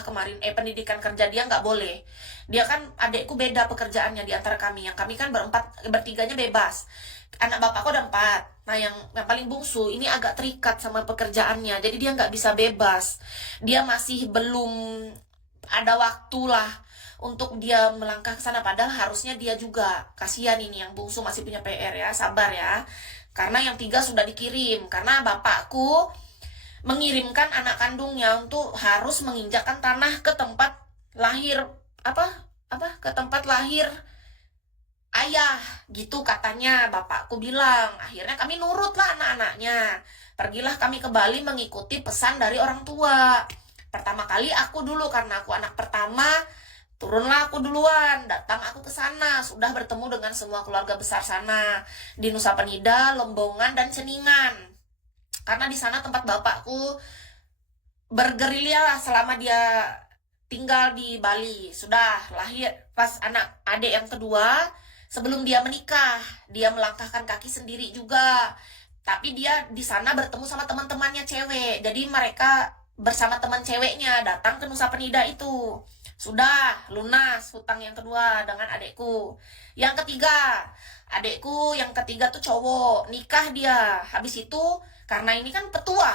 sekolah kemarin, pendidikan kerja dia nggak boleh. Dia kan adekku beda pekerjaannya di antara kami. Yang kami kan bertiganya bebas. Anak bapakku ada 4. Nah, yang paling bungsu ini agak terikat sama pekerjaannya. Jadi dia nggak bisa bebas. Dia masih belum ada waktu lah untuk dia melangkah ke sana. Padahal harusnya dia juga. Kasihan ini yang bungsu masih punya PR ya. Sabar ya. Karena yang 3 sudah dikirim. Karena bapakku mengirimkan anak kandungnya untuk harus menginjakkan tanah ke tempat lahir ke tempat lahir ayah gitu katanya. Bapakku bilang, akhirnya kami nurut lah anak-anaknya. Pergilah kami ke Bali mengikuti pesan dari orang tua. Pertama kali aku dulu, karena aku anak pertama, turunlah aku duluan, datang aku ke sana, sudah bertemu dengan semua keluarga besar sana di Nusa Penida, Lembongan, dan Ceningan. Karena di sana tempat bapakku bergerilya lah selama dia tinggal di Bali. Sudah lahir pas anak adik yang kedua, sebelum dia menikah, dia melangkahkan kaki sendiri juga. Tapi dia di sana bertemu sama teman-temannya cewek. Jadi mereka bersama teman ceweknya datang ke Nusa Penida itu. Sudah lunas hutang yang kedua dengan adekku. Yang ketiga, adekku yang ketiga tuh cowok, nikah dia. Habis itu karena ini kan petuah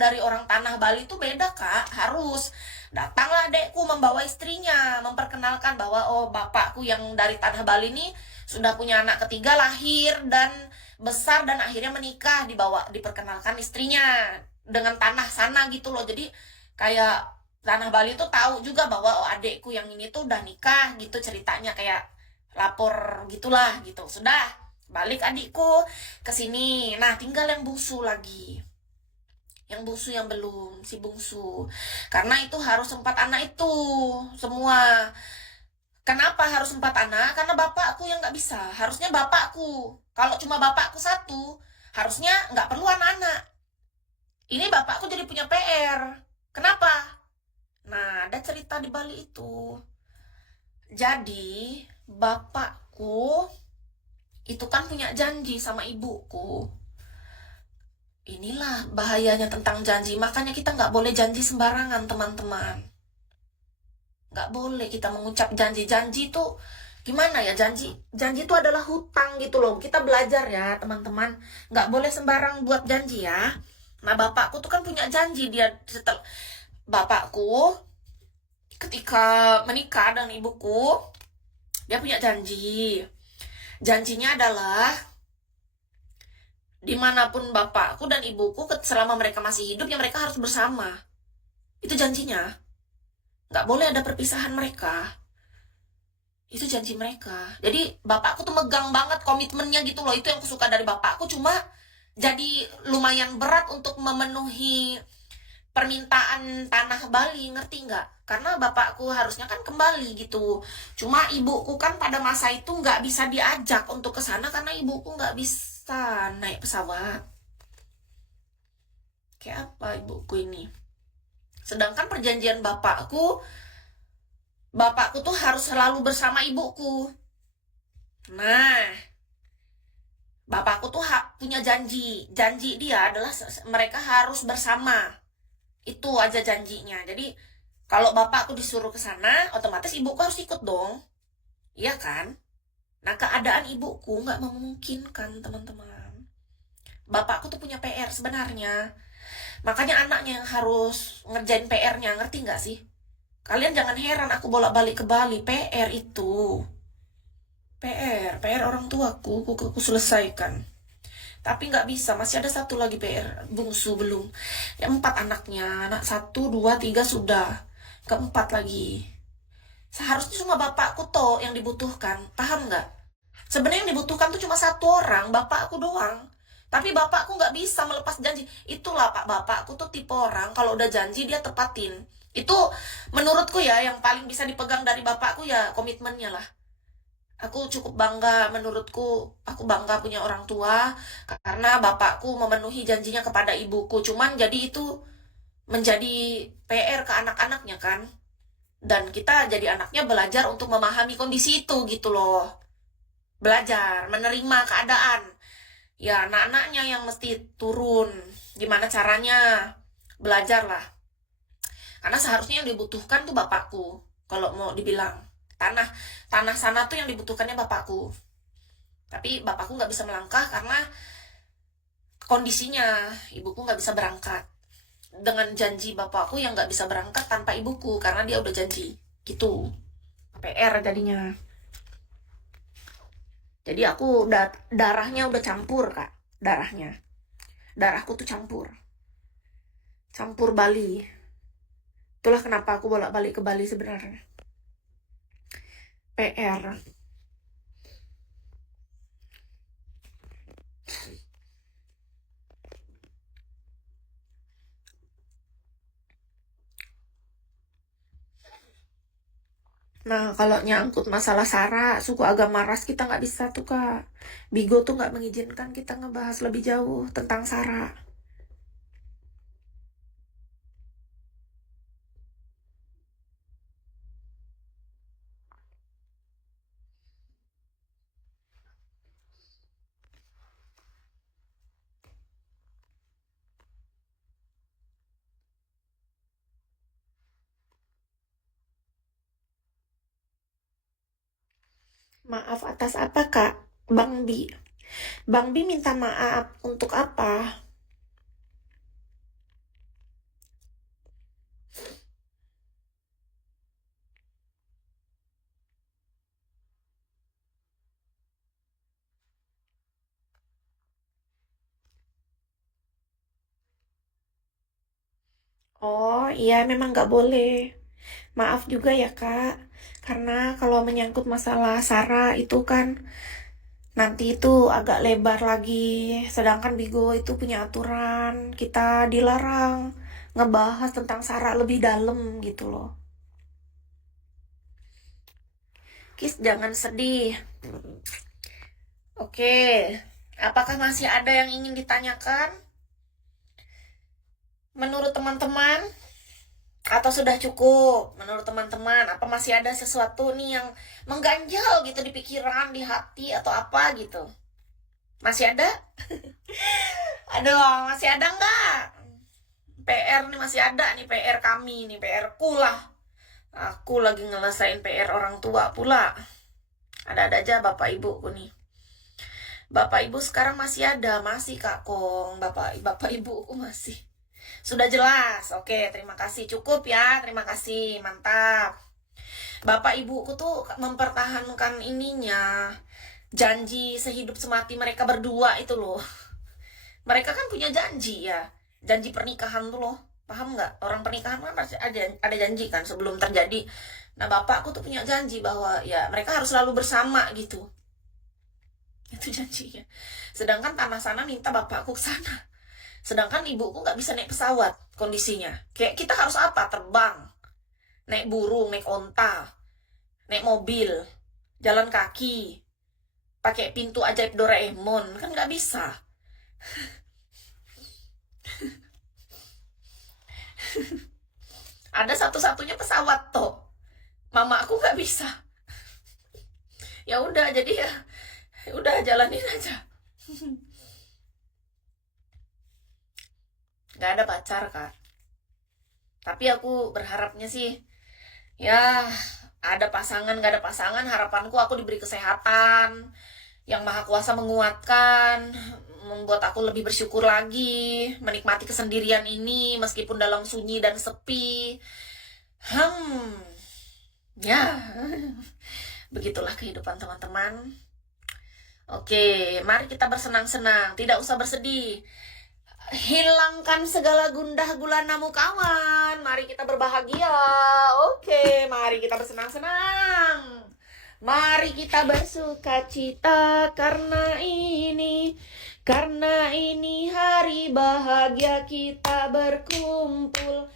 dari orang tanah Bali tuh beda kak, harus datanglah adekku membawa istrinya, memperkenalkan bahwa oh bapakku yang dari tanah Bali ini sudah punya anak ketiga, lahir dan besar dan akhirnya menikah, diperkenalkan istrinya dengan tanah sana gitu loh. Jadi kayak tanah Bali tuh tahu juga bahwa oh adekku yang ini tuh udah nikah gitu, ceritanya kayak lapor gitulah gitu. Sudah balik adikku ke sini. Nah, tinggal yang bungsu lagi. Yang bungsu yang belum, si bungsu. Karena itu harus 4 anak itu semua. Kenapa harus 4 anak? Karena bapakku yang nggak bisa. Harusnya bapakku. Kalau cuma bapakku satu, harusnya nggak perlu anak-anak. Ini bapakku jadi punya PR. Kenapa? Nah, ada cerita di Bali itu. Jadi, bapakku itu kan punya janji sama ibuku. Inilah bahayanya tentang janji. Makanya kita nggak boleh janji sembarangan, teman-teman. Nggak boleh kita mengucap janji-janji tuh gimana ya, janji itu adalah hutang gitu loh. Kita belajar ya teman-teman, nggak boleh sembarang buat janji ya. Nah, bapakku tuh kan punya janji. Dia setelah bapakku ketika menikah dengan ibuku, dia punya janji. Janjinya adalah dimanapun bapakku dan ibuku selama mereka masih hidup, ya mereka harus bersama. Itu janjinya. Nggak boleh ada perpisahan mereka. Itu janji mereka. Jadi bapakku tuh megang banget komitmennya gitu loh. Itu yang aku suka dari bapakku. Cuma jadi lumayan berat untuk memenuhi permintaan tanah Bali, ngerti nggak? Karena bapakku harusnya kan kembali gitu. Cuma ibuku kan pada masa itu nggak bisa diajak untuk ke sana karena ibuku nggak bisa naik pesawat. Kayak apa ibuku ini? Sedangkan perjanjian bapakku tuh harus selalu bersama ibuku. Nah, bapakku tuh punya janji. Janji dia adalah mereka harus bersama. Itu aja janjinya. Jadi kalau bapakku disuruh ke sana, otomatis ibuku harus ikut dong. Iya kan? Nah, keadaan ibuku nggak memungkinkan, teman-teman. Bapakku tuh punya PR sebenarnya. Makanya anaknya yang harus ngerjain PR-nya, ngerti nggak sih? Kalian jangan heran aku bolak-balik ke Bali. PR itu. PR orang tuaku, aku selesaikan. Tapi nggak bisa, masih ada satu lagi PR, bungsu belum. Ya 4 anaknya, anak 1, 2, 3 sudah. Keempat lagi. Seharusnya cuma bapakku toh yang dibutuhkan, paham nggak? Sebenarnya yang dibutuhkan tuh cuma 1 orang, bapakku doang. Tapi bapakku nggak bisa melepas janji. Itulah pak, bapakku tuh tipe orang kalau udah janji dia tepatin. Itu menurutku ya yang paling bisa dipegang dari bapakku ya komitmennya lah. Aku cukup bangga, menurutku aku bangga punya orang tua karena bapakku memenuhi janjinya kepada ibuku. Cuman jadi itu menjadi PR ke anak-anaknya kan. Dan kita jadi anaknya belajar untuk memahami kondisi itu gitu loh. Belajar, menerima keadaan. Ya anak-anaknya yang mesti turun. Gimana caranya? Belajar lah. Karena seharusnya yang dibutuhkan tuh bapakku. Kalau mau dibilang tanah sana tuh yang dibutuhkannya bapakku. Tapi bapakku nggak bisa melangkah karena kondisinya ibuku nggak bisa berangkat. Dengan janji bapakku yang nggak bisa berangkat tanpa ibuku karena dia udah janji. Gitu. PR jadinya. Jadi aku darahnya udah campur, Kak. Darahku tuh campur Bali. Itulah kenapa aku bolak-balik ke Bali sebenarnya. PR. Nah, kalau nyangkut masalah SARA, suku agama ras, kita nggak bisa tuh, Kak. Bigo tuh nggak mengizinkan kita ngebahas lebih jauh tentang SARA. Maaf atas apa, Kak? Bang Bi. Bang Bi minta maaf untuk apa? Oh, iya memang nggak boleh. Maaf juga ya, Kak. Karena kalau menyangkut masalah SARA itu kan nanti itu agak lebar lagi. Sedangkan Bigo itu punya aturan. Kita dilarang ngebahas tentang SARA lebih dalam gitu loh. Kis, jangan sedih. Oke. Apakah masih ada yang ingin ditanyakan? Menurut teman-teman? Atau sudah cukup menurut teman-teman? Apa masih ada sesuatu nih yang mengganjal gitu di pikiran, di hati, atau apa gitu? Masih ada? Aduh, masih ada nggak? PR nih masih ada nih, PR kami nih, PR ku lah. Aku lagi ngelesain PR orang tua pula. Ada-ada aja bapak ibuku nih. Bapak ibu sekarang masih ada, masih Kak Kong. Bapak ibuku masih. Sudah jelas. Oke, terima kasih. Cukup ya. Terima kasih. Mantap. Bapak ibuku tuh mempertahankan ininya. Janji sehidup semati mereka berdua itu loh. Mereka kan punya janji ya. Janji pernikahan tuh loh. Paham nggak? Orang pernikahan kan pasti ada janji kan sebelum terjadi. Nah, bapakku tuh punya janji bahwa ya mereka harus selalu bersama gitu. Itu janjinya. Sedangkan tanah sana minta bapakku ke sana. Sedangkan ibuku nggak bisa naik pesawat kondisinya. Kayak kita harus apa? Terbang, naik burung, naik onta, naik mobil, jalan kaki, pakai pintu ajaib Doraemon, kan nggak bisa. Ada satu-satunya pesawat toh. Mama aku nggak bisa. Ya udah, jadi ya udah jalanin aja. Nggak ada pacar, Kak. Tapi aku berharapnya sih ya ada pasangan, nggak ada pasangan, harapanku aku diberi kesehatan yang maha kuasa menguatkan, membuat aku lebih bersyukur lagi menikmati kesendirian ini meskipun dalam sunyi dan sepi. Ya begitulah kehidupan teman-teman. Oke, mari kita bersenang-senang, tidak usah bersedih. Hilangkan segala gundah gulanamu kawan. Mari kita berbahagia. Oke, mari kita bersenang-senang. Mari kita bersuka cita karena ini hari bahagia kita berkumpul